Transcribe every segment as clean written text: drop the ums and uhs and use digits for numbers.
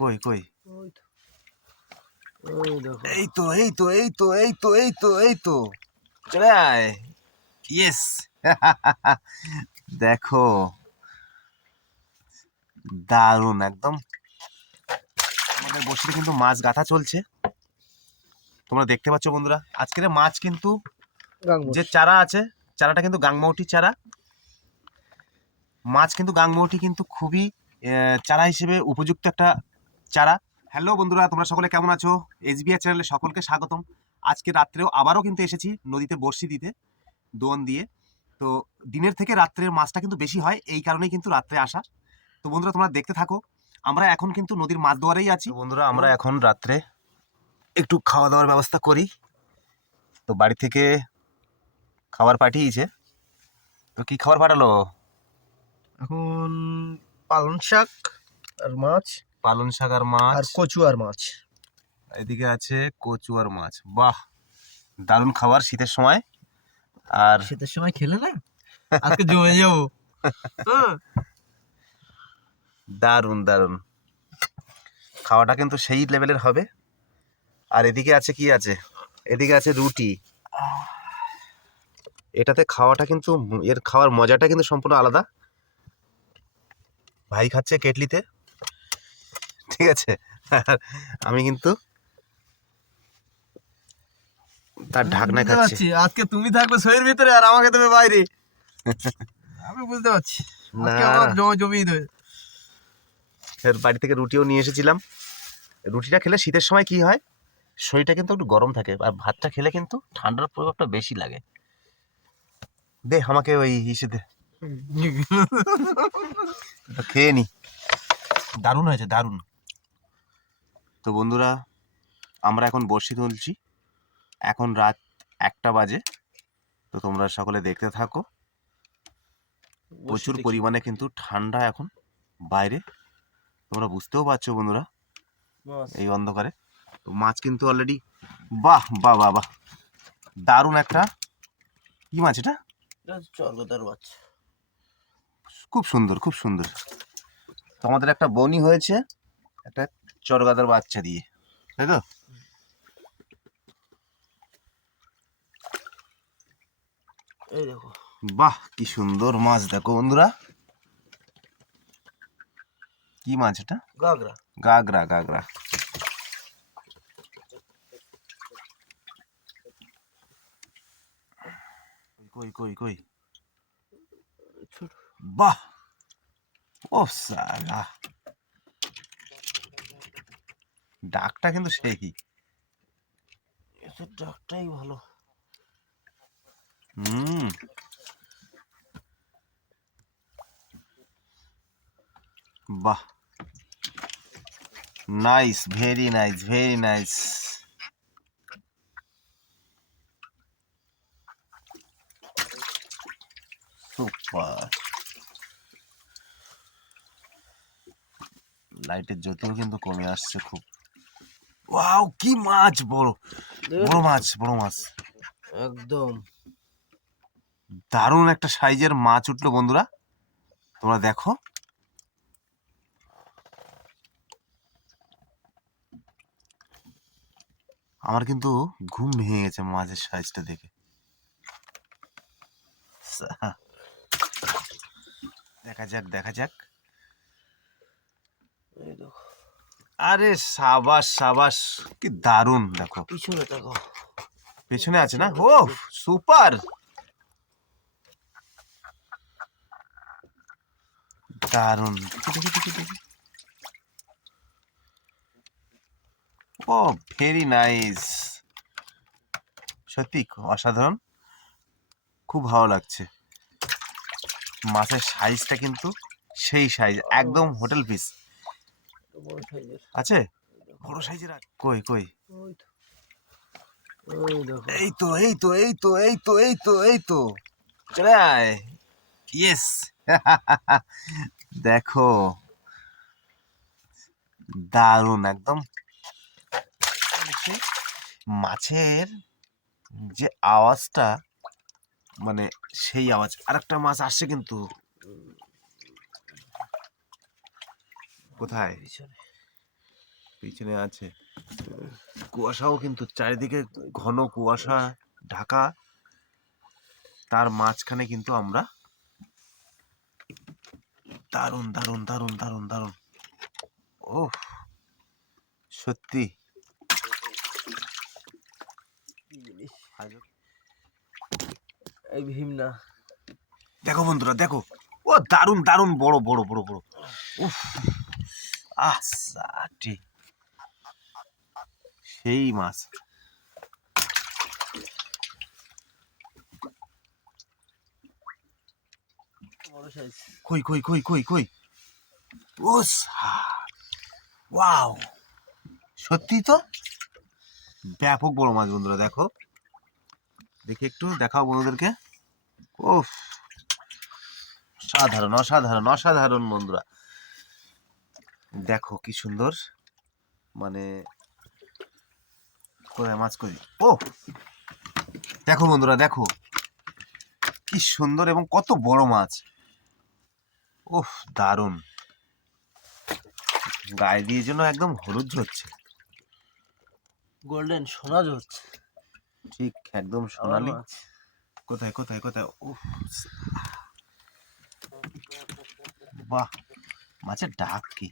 কই কই ওই তো, ওই দেখো। এই তো এই তো এই তো এই তো এই তো এই তো চলে আয়। ইয়েস। দেখো দারুণ একদম। আমাদের বসিতে কিন্তু মাছ গাথা চলছে, তোমরা দেখতে পাচ্ছ বন্ধুরা। আজকের মাছ কিন্তু যে চারা আছে, চারাটা কিন্তু গাংমৌটি চারা। মাছ কিন্তু গাংমৌটি কিন্তু খুবই চারা হিসেবে উপযুক্ত একটা চারা। হ্যালো বন্ধুরা, তোমরা সকলে কেমন আছো? এসবিআই চ্যানেলে সকলকে স্বাগতম। আজকে রাত্রেও আবারও কিন্তু এসেছি নদীতে বড়শি দিতে, দোন দিয়ে। তো দিনের থেকে রাত্রের মাছটা কিন্তু বেশি হয়, এই কারণেই কিন্তু রাত্রে আসা। তো বন্ধুরা তোমরা দেখতে থাকো। আমরা এখন কিন্তু নদীর মাছ দুয়ারেই আছি বন্ধুরা। আমরা এখন রাত্রে একটু খাওয়া দাওয়ার ব্যবস্থা করি। তো বাড়ি থেকে খাবার পাঠিয়েছে। তো কি খাবার পাঠালো? এখন পালং শাক আর মাছ, পালং শাক আর মাছ, আর কচু আর মাছ। এদিকে আছে কচু আর মাছ। বাহ, দারুণ খাবার শীতের সময়। আর শীতের সময় খেলে না আজকে জমে যাবো। হ্যাঁ, দারুণ দারুণ খাওয়াটা কিন্তু সেই লেভেলের হবে। আর এদিকে আছে কি আছে, এদিকে আছে রুটি। এটাতে খাওয়াটা কিন্তু, এর খাওয়ার মজাটা কিন্তু সম্পূর্ণ আলাদা। ভাই খাচ্ছে কেটলিতে, ঠিক আছে। আর আমি কিন্তু তার ঢাকনা বুঝতে খাচ্ছি। পারছি আজকে তুমি থাকবে শরীর ভিতরে আর আমাকে দেবে বাইরে। আমি বুঝতে পারছি আজকে না, আমার জমি দেবে। এর বাড়ি থেকে রুটিও নিয়ে এসেছিলাম। রুটিটা খেলে শীতের সময় কি হয়, শরীরটা কিন্তু একটু গরম থাকে, আর ভাতটা খেলে কিন্তু ঠান্ডার প্রভাবটা বেশি লাগে। দে আমাকে ওই ইসে দে, তো খেয়ে নি। দারুণ হয়েছে, দারুণ। তো বন্ধুরা আমরা এখন বড়শি তুলছি, এখন রাত 1টা বাজে। তো তোমরা সকলে দেখতে থাকো। প্রচুর পরিমাণে কিন্তু ঠান্ডা এখন বাইরে, তোমরা বুঝতেও পারছো বন্ধুরা এই অন্ধকারে। তো মাছ কিন্তু অলরেডি, বাহ বাহ বাহ বাহ, দারুণ একটা। কি মাছ এটা? চরগদার বাচ্চা। খুব সুন্দর, খুব সুন্দর। তো আমাদের একটা বনি হয়েছে একটা চরগাদার বাচ্চা দিয়ে, তাই তো? এই দেখো, বাহ কি সুন্দর মাছ, দেখো বন্ধুরা। কি মাছ এটা? গাগরা। গাগরা, গাগরা। কই কই কই, বাহ, ও সালা, ডাকটা কিন্তু সেই। এদের ডাকটাই ভালো। হুম, বাহ, nice, very nice, very nice. Super. লাইটের জ্যোতিও কিন্তু কমে আসছে খুব। ওয়াও কি মাছ, বড় বড় মাছ, বড় মাছ। একদম দারুণ একটা সাইজের মাছ উঠলো বন্ধুরা, তোমরা দেখো। আমার কিন্তু ঘুম ভেঙে গেছে মাছের সাইজটা দেখে। দেখা যাক, দেখা যাক। এই দেখো, আরে সাবাস সাবাস, কি দারুণ। দেখো পিছনে দেখো, পেছনে আছে না? ও সুপার, দারুণ। দেখি দেখি দেখি দেখি, ও ভেরি নাইস, সত্যি অসাধারণ, খুব ভালো লাগছে। মাছের সাইজটা কিন্তু সেই সাইজ, একদম হোটেল পিস বড় সাইজের আছে, বড় সাইজের। কই কই, ওই তো, ওই দেখো। এই তো এই তো এই তো এই তো এই তো এই তো চলে আয়। ইয়েস। দেখো দারুণ একদম। মাছের যে আওয়াজটা, মানে সেই আওয়াজ। আরেকটা মাছ আসছে কিন্তু। কোথায়? পিছনে পিছনে আছে কুয়াশাও, কিন্তু চারিদিকে ঘন কুয়াশা ঢাকা, তার মাঝখানে কিন্তু আমরা দারুণ দারুণ দারুণ দারুণ দারুণ, ও সত্যি এই ভীম না, দেখো বন্ধুরা দেখো, ও দারুণ দারুণ বড় বড় বড় বড়, উফ আচ্ছা, সেই মাছ। বড় সাইজ। কই কই কই কই কই, ও ওয়াও, সত্যি তো ব্যাপক বড় মাছ বন্ধুরা, দেখো দেখি একটু দেখাও বন্ধুদেরকে, ও সাধারণ অসাধারণ অসাধারণ বন্ধুরা, দেখো কি সুন্দর, মানে কোথায় মাছ করি, ও দেখো বন্ধুরা দেখো কি সুন্দর এবং কত বড় মাছ, ওহ দারুণ, গায়ে দিয়ে যেন একদম হলুদ হচ্ছে, গোল্ডেন সোনা হচ্ছে, ঠিক একদম সোনালি। কোথায় কোথায় কোথায়, উফ বাহ, মাছের ডাক কি,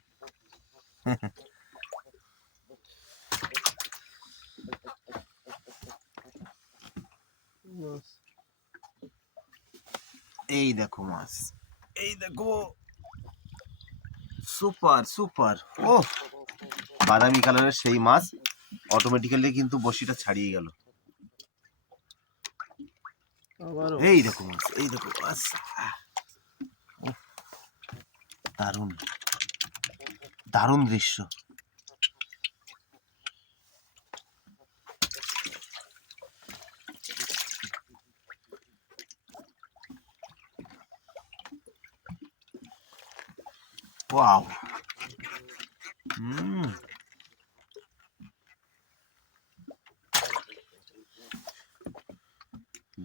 এই দেখো মাছ, এই দেখো, সুপার সুপার, ও বাদামি কালারের সেই মাছ অটোমেটিক্যালি কিন্তু বড়শিটা ছাড়িয়ে গেল, এই দেখো মাছ, এই দেখো মাছ, উফ, দারুণ দারুণ দৃশ্য, ওয়াও,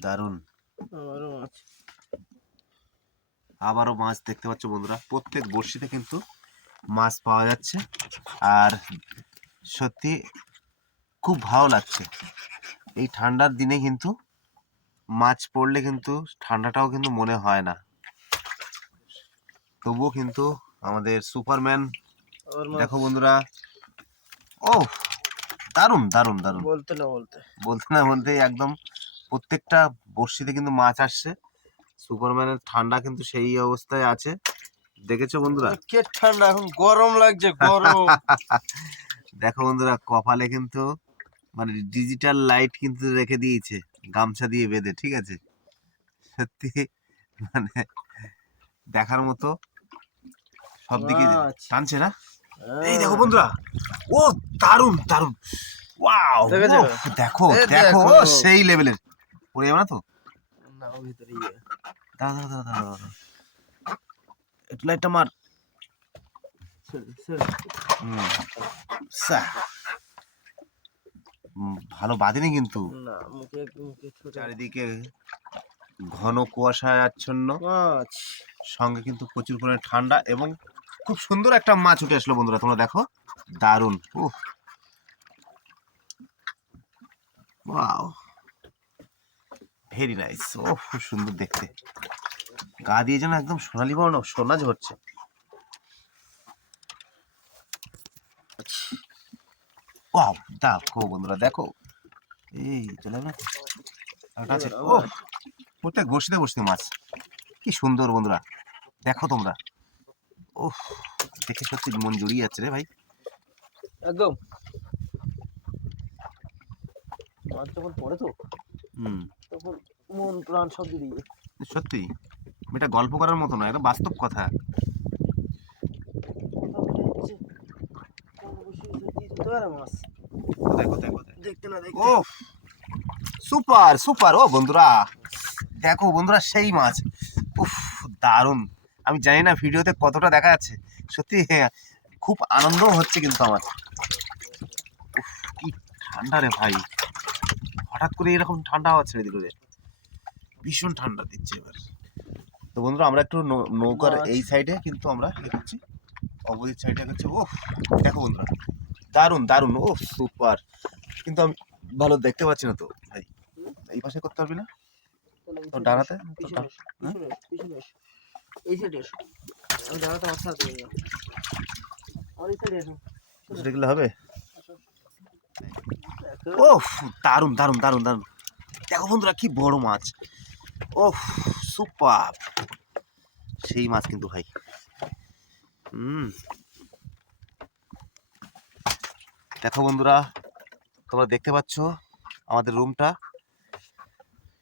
দারুণ, আবারও মাছ দেখতে পাচ্ছ বন্ধুরা, প্রত্যেক বড়শিতে কিন্তু মাছ পাওয়া যাচ্ছে, আর সত্যি খুব ভালো লাগছে, এই ঠান্ডার দিনে কিন্তু মাছ পড়লে কিন্তু ঠান্ডাটাও কিন্তু মনে হয় না, তবুও কিন্তু আমাদের সুপারম্যান, দেখো বন্ধুরা, ও দারুণ দারুণ দারুণ, বলতে না বলতে বলতে না বলতে একদম প্রত্যেকটা বড়শিতে কিন্তু মাছ আসছে, সুপারম্যানের ঠান্ডা কিন্তু সেই অবস্থায় আছে, দেখেছো বন্ধুরা, কে ঠান্ডা, এখন গরম লাগছে গরম। দেখো বন্ধুরা কপালে কিন্তু মানে ডিজিটাল লাইট কিন্তু রেখে দিয়েছে গামছা দিয়ে বেঁধে, ঠিক আছে, সত্যি মানে দেখার মতো, সব দিকে টানছে না, এই দেখো বন্ধুরা, ও দারুণ দারুণ, ওয়াও, দেখো দেখো সেই লেভেলের, পড়ে যাবে না তো, দাঁড়া দাঁড়া দাঁড়া দাঁড়া দাঁড়া, একটু লাইটটা মার, ভালো বাঁধেনি কিন্তু, চারিদিকে ঘন কুয়াশায় আচ্ছন্ন, সঙ্গে কিন্তু প্রচুর পরিমাণে ঠান্ডা, এবং খুব সুন্দর একটা মাছ উঠে আসলো বন্ধুরা, তোমরা দেখো দারুণ, ওয়াও ভেরি নাইস, ও খুব সুন্দর দেখতে, গা দিয়ে যেন একদম সোনালি বর্ণ, সোনা ঝরছে, ওয়াও দেখো বন্ধুরা দেখো, এই চলে না আছে, ও প্রত্যেক বসতে বসতে মাছ, কি সুন্দর বন্ধুরা, দেখো তোমরা, ও দেখে সত্যি মন জুড়িয়ে যাচ্ছে রে ভাই, একদম মাছ যখন পড়ে তো তখন মন প্রাণ সব দিয়ে, সত্যি এটা গল্প করার মতো নয়, এটা বাস্তব কথা, কোথায় কোথায় কোথায়, দেখতে না দেখতে, ও সুপার সুপার, ও বন্ধুরা দেখো বন্ধুরা সেই মাছ, উফ দারুণ, আমি জানি না ভিডিওতে কতটা দেখা যাচ্ছে, সত্যি খুব আনন্দ হচ্ছে কিন্তু আমার, উফ কি ঠান্ডা রে ভাই, হঠাৎ করে এরকম ঠান্ডা হাওয়া ছেড়ে দিল রে, ভীষণ ঠান্ডা দিচ্ছে এবার, তো বন্ধুরা আমরা একটু নৌকার এই সাইডে কিন্তু আমরা এগোচ্ছি, অপোজিট সাইডে এগোচ্ছি, ও দেখো বন্ধুরা দারুন দারুন, ও সুপার। কিন্তু আমি ভালো দেখতে পাচ্ছি না তো ভাই, এই পাশে করতে পারবি না? তোর ডানাতে এই সাইডে এসো, আমি দাঁড়াতে আমার সাথে আমার এই সাইডে এসো। দেখলে হবে। ও দারুন দারুন দারুন দারুন, দেখো বন্ধুরা কি বড় মাছ, ও সুপার, সেই মাছ কিন্তু ভাই। দেখো বন্ধুরা, তোমরা দেখতে পাচ্ছ আমাদের রুমটা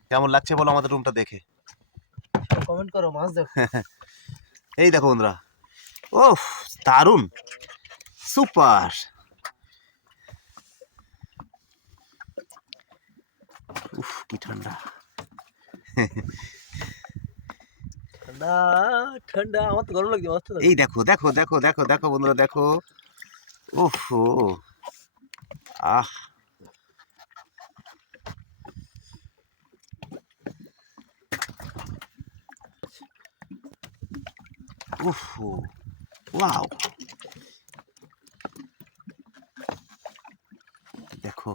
কেমন লাগছে বলো আমাদের রুমটা দেখে, কমেন্ট করো, মাছ দেখো। এই দেখো বন্ধুরা, ও দারুন সুপার। উফ কি ঠান্ডা, ঠান্ডা ঠান্ডা, আমার তো গরম লাগছে মাছ তো। এই দেখো দেখো দেখো দেখো দেখো বন্ধুরা দেখো, ওহো আহ ওহো ওয়াও, দেখো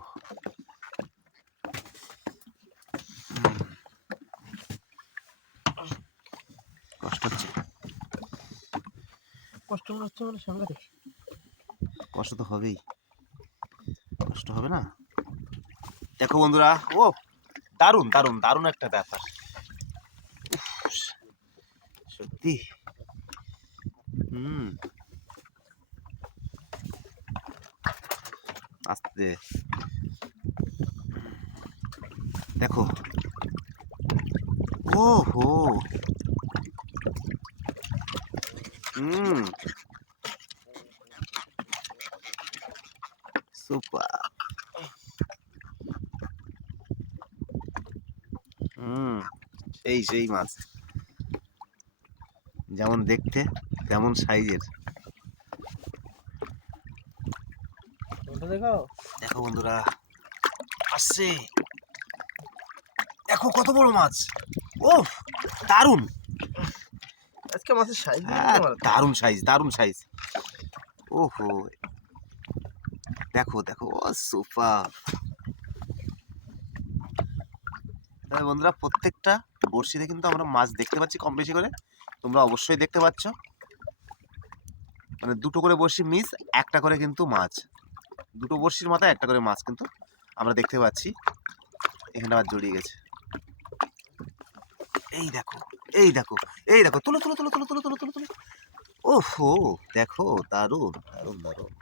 কষ্ট হচ্ছে, কষ্ট হচ্ছে মানে সাংঘাতিক। কষ্ট তো হবেই, কষ্ট হবে না? দেখো বন্ধুরা, ও দারুন দারুন দারুন একটা ব্যাপার, উফ, সত্যি। আস্তে দেখো, ও হো সুপার, সেই সেই মাছ, যেমন দেখতে তেমন সাইজের। দেখো দেখো বন্ধুরা আসছে, দেখো কত বড় মাছ, ও দারুন, আজকে মাছের সাইজ দারুন সাইজ দারুন সাইজ, ওহো দেখো দেখো, ও সুপার। তবে বন্ধুরা প্রত্যেকটা বড়শিতে কিন্তু আমরা মাছ দেখতে পাচ্ছি কম বেশি করে, তোমরা অবশ্যই দেখতে পাচ্ছ, মানে দুটো করে বড়শি মিস একটা করে কিন্তু মাছ, দুটো বড়শির মাথায় একটা করে মাছ কিন্তু আমরা দেখতে পাচ্ছি। এখানে আবার জড়িয়ে গেছে, এই দেখো এই দেখো এই দেখো, তুলো তুলো তুলো তুলো তুলো তুলো তুলো তুলো, ওহো দেখো দারুন দারুন দারুন।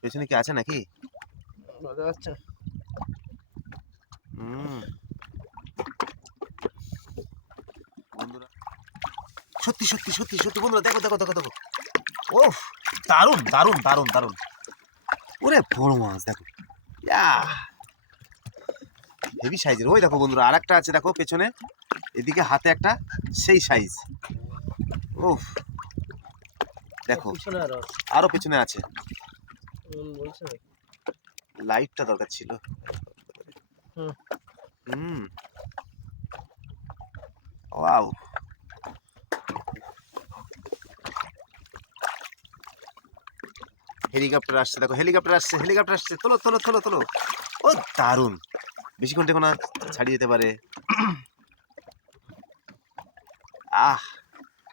পেছনে কি আছে নাকি? মজা হচ্ছে। বন্ধুরা সত্যি সত্যি সত্যি সত্যি বন্ধুরা দেখো দেখো দেখো দেখো, ও দারুন দারুন দারুন দারুন, ওরে বড় মাছ দেখো, হেভি সাইজের। ওই দেখো বন্ধুরা আর একটা আছে দেখো পেছনে, এদিকে হাতে একটা, সেই সাইজ, ও দেখো আরো পেছনে আছে, লাইটটা দরকার ছিল। ওয়াও, হেলিকপ্টার আসছে দেখো, হেলিকপ্টার আসছে হেলিকপ্টার আসছে, তোলো তোলো তোলো তোলো, ও দারুন, বেশিক্ষণ দেখো না ছাড়িয়ে যেতে পারে।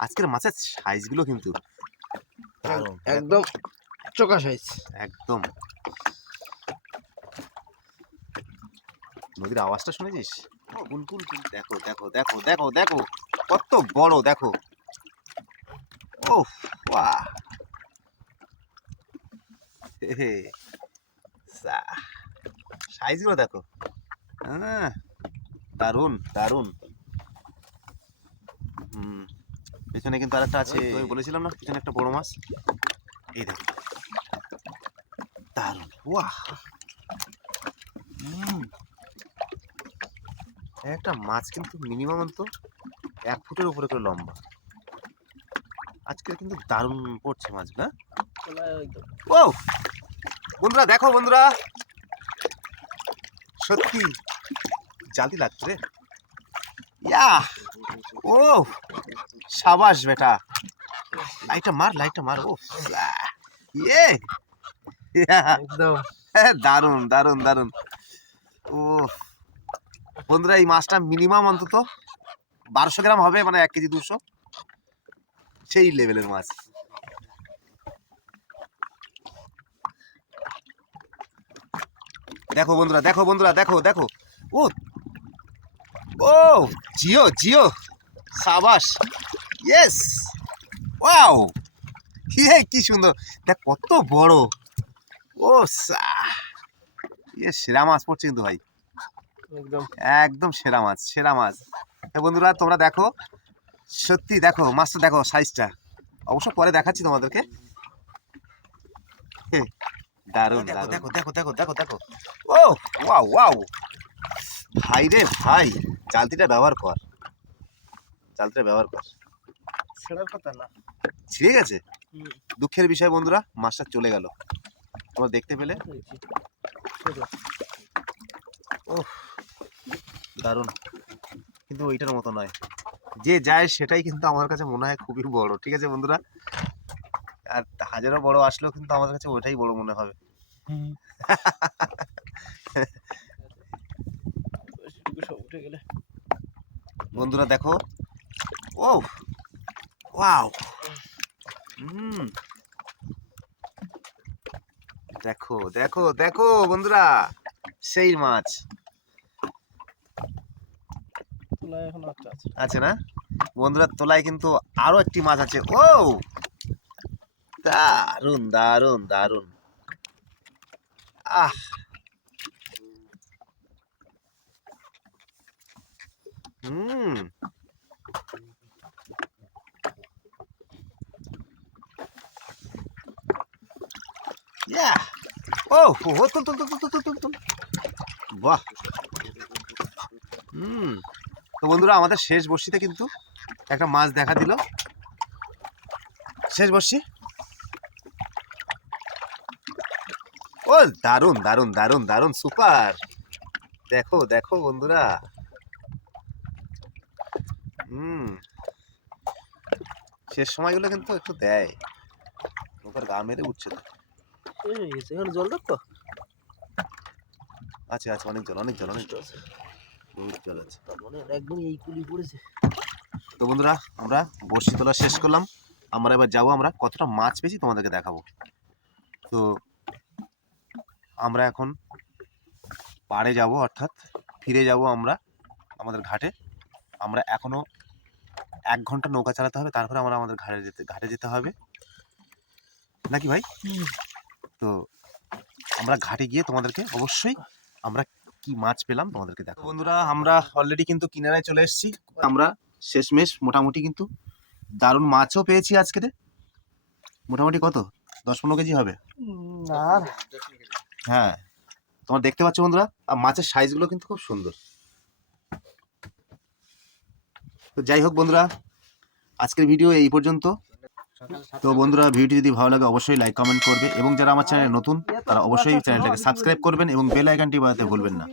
আজকের মাছের সাইজগুলো কিন্তু একদম চোখা সাইজ, একদম। নদীর আওয়াজটা শুনেছিস? কুলকুল কুল, দেখো দেখো দেখো দেখো দেখো কত বড়, দেখো ও বাহ, সাইজগুলো দেখো, দারুন দারুন। পেছনে কিন্তু আরেকটা আছে, আমি বলেছিলাম না পেছনে একটা বড় মাছ, এই দেখো দারুন, ওয়াহ। একটা মাছ কিন্তু মিনিমাম তো 1 ফুটের উপরে করে লম্বা, আজকে কিন্তু দারুণ পড়ছে মাছ না। ও বন্ধুরা দেখো বন্ধুরা, সত্যি জালতি লাগছে রে, ইয়া ও সাবাস বেটা, লাইটটা মার ও ইয়ে একদম দারুন দারুন দারুন। ও বন্ধুরা, এই মাছটা মিনিমাম অন্তত 1200 গ্রাম হবে, মানে 1 কেজি 200, সেই লেভেলের মাছ। দেখো বন্ধুরা, দেখো বন্ধুরা, দেখো দেখো। ও ও জিও জিও, সাবাস, ইয়েস, ওয়াও, কি সুন্দর, দেখ কত বড়। ও সেরা মাছ পড়ছে কিন্তু ভাই, একদম একদম সেরা মাছ, সেরা মাছ। বন্ধুরা তোমরা দেখো, সত্যি দেখো মাছটা, দেখো সাইজটা, অবশ্য পরে দেখাচ্ছি তোমাদেরকে। দারুন, দেখো দেখো দেখো দেখো দেখো দেখো। ও ওয়াও ওয়াও, ভাই রে ভাই, চালতিটা ব্যবহার কর, চালতিটা ব্যবহার কর। ছেড়ার কথা না, ছিঁড়ে গেছে, দুঃখের বিষয় বন্ধুরা, মাছটা চলে গেল, তোমরা দেখতে পেলে। ও দারুন, কিন্তু ওইটার মতো নয়, যে যায় সেটাই কিন্তু আমার কাছে মনে হয় খুবই বড়। ঠিক আছে বন্ধুরা, আর হাজারো বড় আসলেও কিন্তু আমাদের কাছে ওইটাই বড় মনে হবে। উঠে গেলে বন্ধুরা দেখো, ও ওয়াও, দেখো দেখো দেখো বন্ধুরা, সেই মাছ তোলায় এখন একটা আছে। আছে না বন্ধুরা, তোলায় কিন্তু আরো একটি মাছ আছে। ও দারুন দারুন দারুন, আহ হুম, ইয়া, ও হো হো, তুল তুল তুল তুল তুল তুল তুল, বাহ। তো বন্ধুরা, আমাদের শেষ বড়শিতে কিন্তু একটা মাছ দেখা দিল, শেষ বড়শি। ও দারুন দারুন দারুন দারুন, সুপার। দেখো দেখো বন্ধুরা, শেষ সময়গুলো কিন্তু একটু দেয়, ওপর গা মেরে উঠছে তো। এখানে জল দেখো, আছে আছে, অনেক জল, অনেক জল, অনেক জল আছে, বহুত জল আছে। তার মানে একদম এই কুলি পড়েছে। তো বন্ধুরা, আমরা বড়শি তোলা শেষ করলাম, আমরা এবার যাবো, আমরা কতটা মাছ পেয়েছি তোমাদেরকে দেখাবো। তো আমরা এখন পাড়ে যাব, অর্থাৎ ফিরে যাব আমরা আমাদের ঘাটে। আমরা এখনো 1 ঘন্টা নৌকা চালাতে হবে, তারপরে আমরা আমাদের ঘাটে যেতে হবে নাকি ভাই? তো আমরা ঘাটে গিয়ে তোমাদেরকে অবশ্যই আমরা কি মাছ পেলাম তোমাদেরকে দেখো। বন্ধুরা, আমরা অলরেডি কিন্তু কিনারায় চলে এসেছি, আমরা শেষমেশ মোটামুটি কিন্তু দারুণ মাছও পেয়েছি আজকে। মোটামুটি কত, 10-15 কেজি হবে। না হ্যাঁ, তোমরা দেখতে পাচ্ছ বন্ধুরা, আর মাছের সাইজগুলো কিন্তু খুব সুন্দর। তো যাই হোক বন্ধুরা, আজকের ভিডিও এই পর্যন্ত। তো বন্ধুরা, ভিডিওটি যদি ভালো লাগে অবশ্যই লাইক কমেন্ট করবে, এবং যারা আমার চ্যানেলে নতুন তারা অবশ্যই চ্যানেলটাকে সাবস্ক্রাইব করবেন এবং বেল আইকনটি বাজাতে ভুলবেন না।